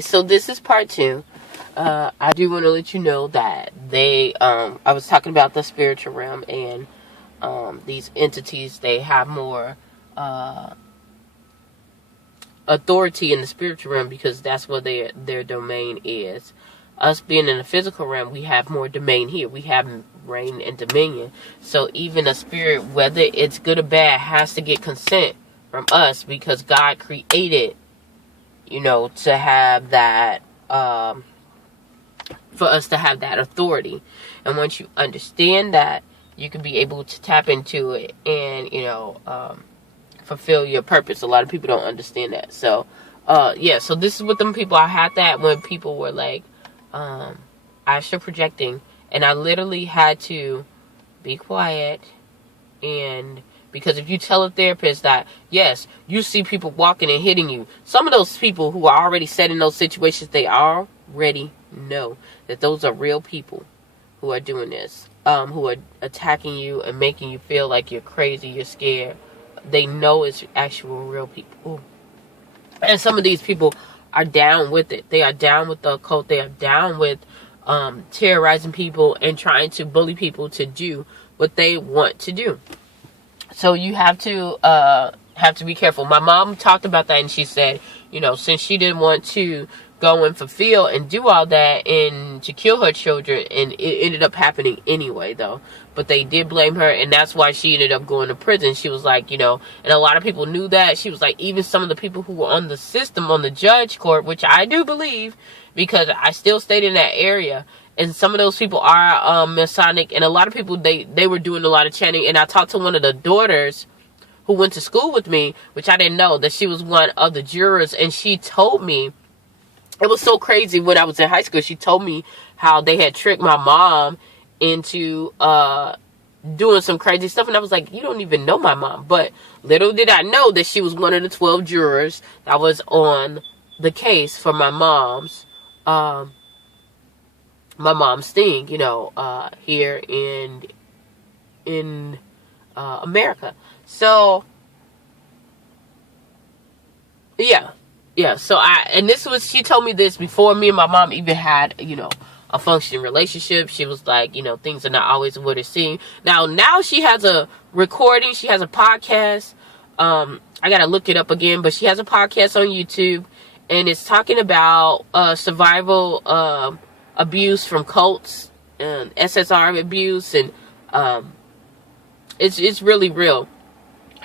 So this is part 2. I do want to let you know that I was talking about the spiritual realm, and these entities, they have more authority in the spiritual realm because that's what their domain is. Us being in the physical realm, we have more domain here. We have reign and dominion. So even a spirit, whether it's good or bad, has to get consent from us because God created, to have that, for us to have that authority. And once you understand that, you can be able to tap into it and, fulfill your purpose. A lot of people don't understand that. So, so this is with them people. I had that when people were like, astral projecting, and I literally had to be quiet. And because if you tell a therapist that, yes, you see people walking and hitting you, some of those people who are already set in those situations, they already know that those are real people who are doing this, who are attacking you and making you feel like you're crazy, you're scared. They know it's actual real people. Ooh. And some of these people are down with it. They are down with the occult. They are down with terrorizing people and trying to bully people to do what they want to do. So you have to be careful. My mom talked about that, and she said, since she didn't want to go and fulfill and do all that and to kill her children, and it ended up happening anyway, though. But they did blame her, and that's why she ended up going to prison. She was like, and a lot of people knew that. She was like, even some of the people who were on the system, on the judge court, which I do believe, because I still stayed in that area, and some of those people are Masonic, and a lot of people, they were doing a lot of chanting. And I talked to one of the daughters who went to school with me, which I didn't know, that she was one of the jurors, and she told me, it was so crazy when I was in high school, she told me how they had tricked my mom into doing some crazy stuff, and I was like, you don't even know my mom. But little did I know that she was one of the 12 jurors that was on the case for my mom's thing, here in America. So yeah, so she told me this before me and my mom even had, a functioning relationship. She was like, things are not always what it seems. Now she has a recording, she has a podcast. I gotta look it up again, but she has a podcast on YouTube, and it's talking about survival abuse from cults and SSR abuse, and it's really real.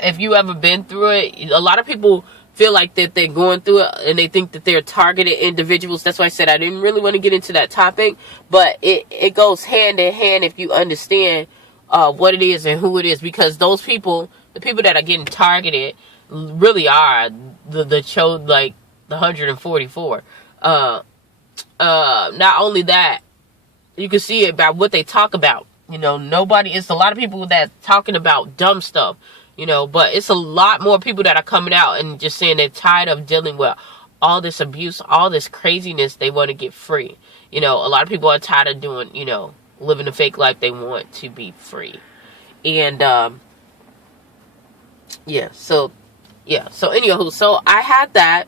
If you ever been through it, a lot of people feel like that they're going through it and they think that they're targeted individuals. That's why I said I didn't really want to get into that topic, but it goes hand in hand if you understand what it is and who it is, because those people, the people that are getting targeted, really are the 144. Not only that, you can see it by what they talk about. It's a lot of people that talking about dumb stuff. But it's a lot more people that are coming out and just saying they're tired of dealing with all this abuse, all this craziness. They want to get free. A lot of people are tired of doing, living a fake life. They want to be free. And, So anywho, so I had that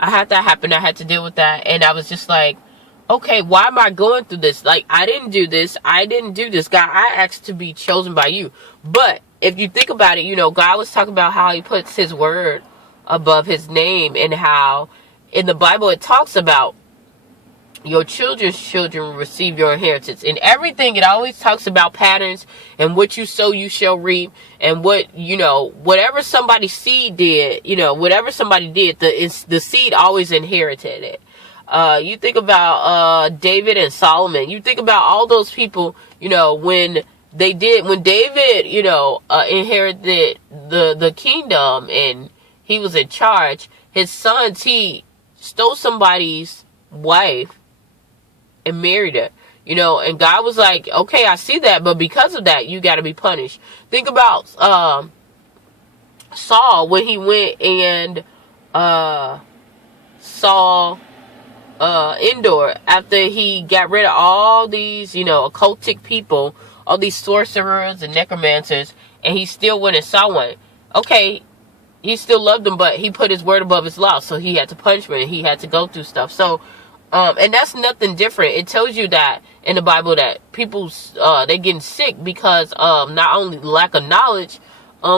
happen. I had to deal with that. And I was just like, okay, why am I going through this? Like, I didn't do this. God, I asked to be chosen by you. But if you think about it, God was talking about how he puts his word above his name, and how in the Bible it talks about your children's children will receive your inheritance. In everything, it always talks about patterns, and what you sow, you shall reap. And whatever somebody's seed did, the seed always inherited it. You think about David and Solomon. You think about all those people, when David, inherited the kingdom and he was in charge, his sons, he stole somebody's wife and married her, and God was like, okay, I see that, but because of that, you got to be punished. Think about Saul, when he went and saw Endor, after he got rid of all these, occultic people, all these sorcerers and necromancers, and he still went and saw one. Okay, he still loved him, but he put his word above his law, so he had to punishment, and he had to go through stuff. So, and that's nothing different. It tells you that in the Bible that people, they getting sick because not only lack of knowledge,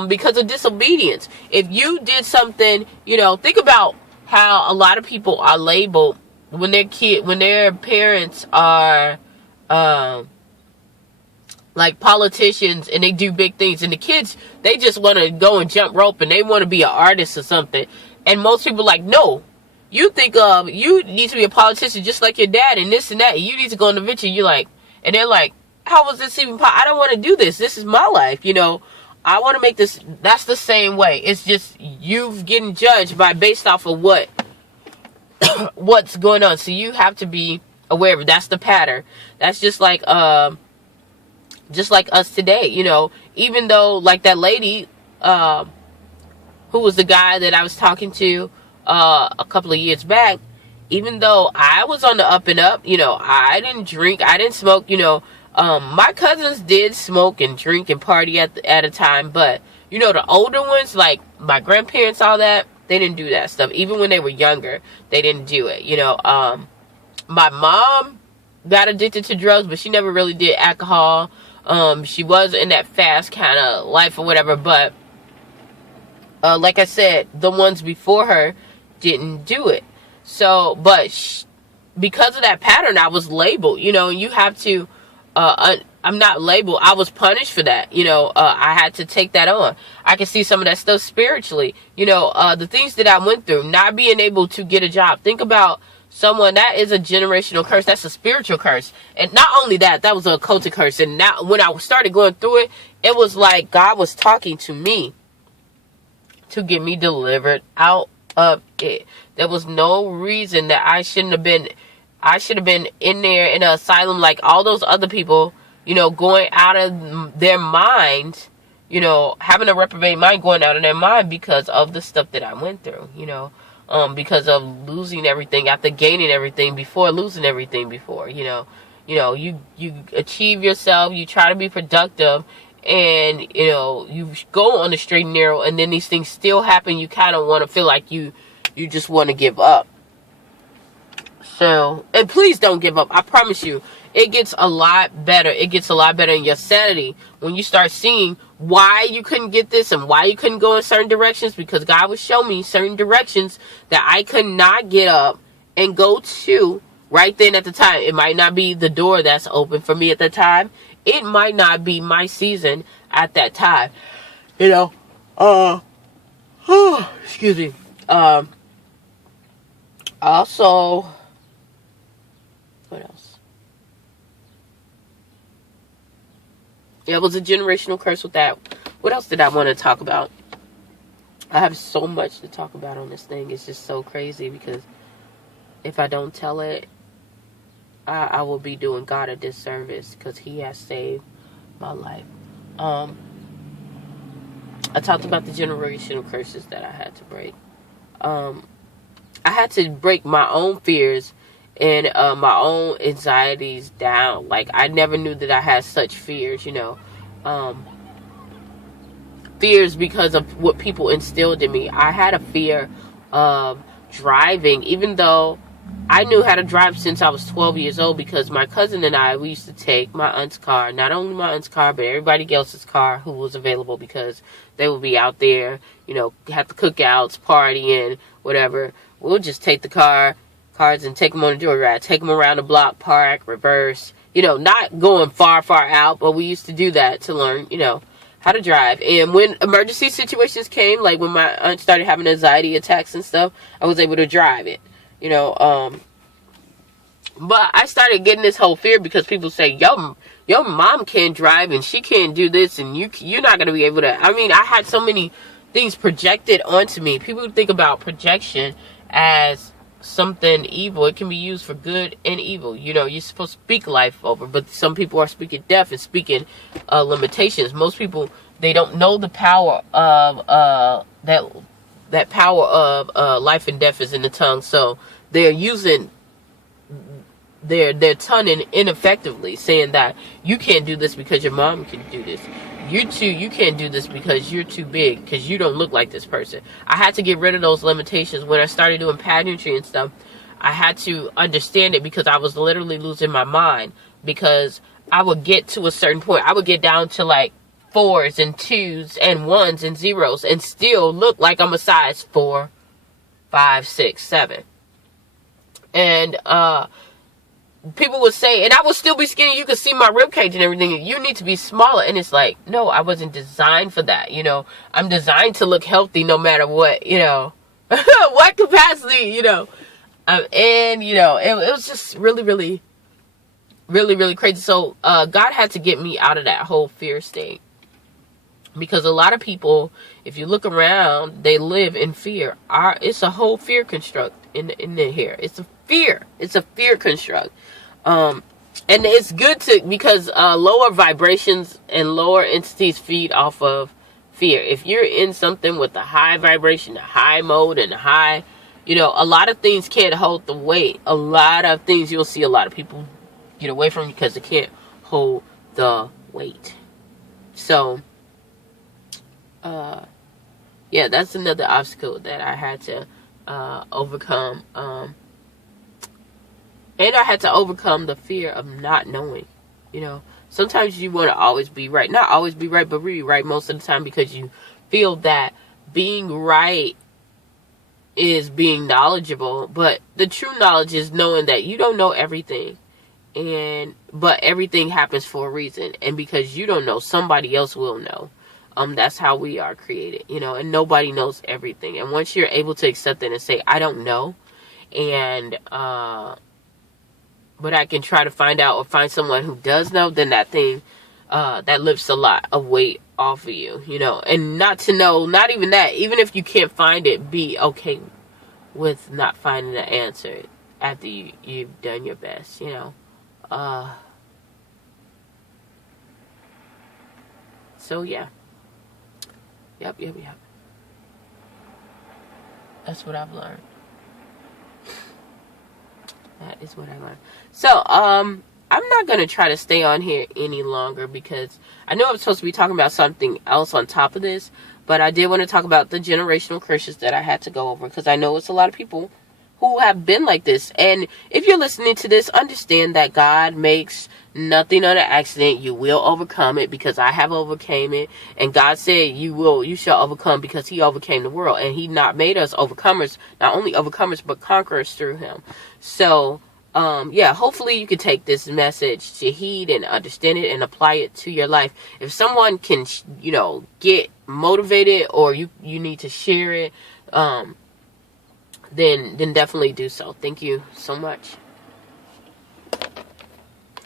because of disobedience. If you did something, think about how a lot of people are labeled when their parents are, like politicians, and they do big things, and the kids, they just want to go and jump rope, and they want to be an artist or something. And most people are like, no, you think you need to be a politician just like your dad, and this and that, and you need to go in the venture. You're like, and they're like, how was this even possible? I don't want to do this. This is my life, I want to make this. That's the same way. It's just you've getting judged based off of what's going on. So you have to be aware of it. That's the pattern. That's just like us today. Even though, like that lady, who was the guy that I was talking to a couple of years back. Even though I was on the up and up, I didn't drink, I didn't smoke. My cousins did smoke and drink and party at a time, but the older ones, like my grandparents, all that, they didn't do that stuff. Even when they were younger, they didn't do it. My mom got addicted to drugs, but she never really did alcohol. She was in that fast kind of life or whatever, but like I said, the ones before her didn't do it. So, but because of that pattern, I was labeled. You have to. I'm not labeled. I was punished for that. I had to take that on. I can see some of that stuff spiritually. The things that I went through, not being able to get a job. Think about someone that is a generational curse. That's a spiritual curse. And not only that, that was a occultic curse. And now when I started going through it, it was like God was talking to me to get me delivered out of it. There was no reason that I should have been in there in an asylum like all those other people, going out of their mind, having a reprobate mind, going out of their mind because of the stuff that I went through, because of losing everything after gaining everything before losing everything before, you achieve yourself, you try to be productive, and, you go on the straight and narrow, and then these things still happen. You kind of want to feel like you just want to give up. So, and please don't give up. I promise you, it gets a lot better. It gets a lot better in your sanity when you start seeing why you couldn't get this and why you couldn't go in certain directions, because God would show me certain directions that I could not get up and go to right then at the time. It might not be the door that's open for me at the time. It might not be my season at that time. Excuse me. Also, what else? Yeah, it was a generational curse with that. What else did I want to talk about? I have so much to talk about on this thing. It's just so crazy because if I don't tell it, I will be doing God a disservice because He has saved my life. I talked about the generational curses that I had to break. I had to break my own fears and my own anxieties down. Like, I never knew that I had such fears, fears because of what people instilled in me. I had a fear of driving, even though I knew how to drive since I was 12 years old, because my cousin and I, we used to take my aunt's car, not only my aunt's car, but everybody else's car who was available, because they would be out there, have the cookouts, partying, whatever. We'll just take the cars and take them on a joyride, take them around the block, park, reverse, not going far out, but we used to do that to learn, how to drive. And when emergency situations came, like when my aunt started having anxiety attacks and stuff, I was able to drive it. But I started getting this whole fear because people say, your mom can't drive and she can't do this and you're not going to be able to. I mean, I had so many things projected onto me. People think about projection as something evil. It can be used for good and evil. You're supposed to speak life over, but some people are speaking death and speaking limitations. Most people, they don't know the power of that power of life and death is in the tongue. So they're using they're tunning ineffectively, saying that you can't do this because your mom can do this. You can't do this because you're too big, because you don't look like this person. I had to get rid of those limitations when I started doing pageantry and stuff. I had to understand it, because I was literally losing my mind, because I would get to a certain point. I would get down to like 4s and 2s and 1s and 0s and still look like I'm a size 4, 5, 6, 7. And people would say, and I would still be skinny, you could see my rib cage and everything, you need to be smaller. And it's like, no, I wasn't designed for that. I'm designed to look healthy no matter what, what capacity, and it was just really, really, really, really crazy. So God had to get me out of that whole fear state, because a lot of people, if you look around, they live in fear. It's a whole fear construct in here. It's a fear construct. And it's good because lower vibrations and lower entities feed off of fear. If you're in something with a high vibration, a high mode, and a high, a lot of things can't hold the weight. A lot of things you'll see a lot of people get away from because they can't hold the weight. So, yeah, that's another obstacle that I had to overcome. And I had to overcome the fear of not knowing. Sometimes you want to always be right. Not always be right, but be right most of the time, because you feel that being right is being knowledgeable. But the true knowledge is knowing that you don't know everything. But everything happens for a reason. And because you don't know, somebody else will know. That's how we are created, and nobody knows everything. And once you're able to accept it and say, I don't know, and but I can try to find out or find someone who does know, then that thing that lifts a lot of weight off of you, and not to know, not even that, even if you can't find it, be okay with not finding the answer after you've done your best, so yeah. Yep. That's what I've learned. That is what I learned. So, I'm not going to try to stay on here any longer, because I know I'm supposed to be talking about something else on top of this, but I did want to talk about the generational curses that I had to go over, because I know it's a lot of people who have been like this. And if you're listening to this, understand that God makes nothing on an accident. You will overcome it, because I have overcame it. And God said you shall overcome, because he overcame the world. And he not made us overcomers, not only overcomers, but conquerors through him. So, yeah, hopefully you can take this message to heed and understand it and apply it to your life. If someone can, get motivated, or you need to share it, then definitely do so. Thank you so much.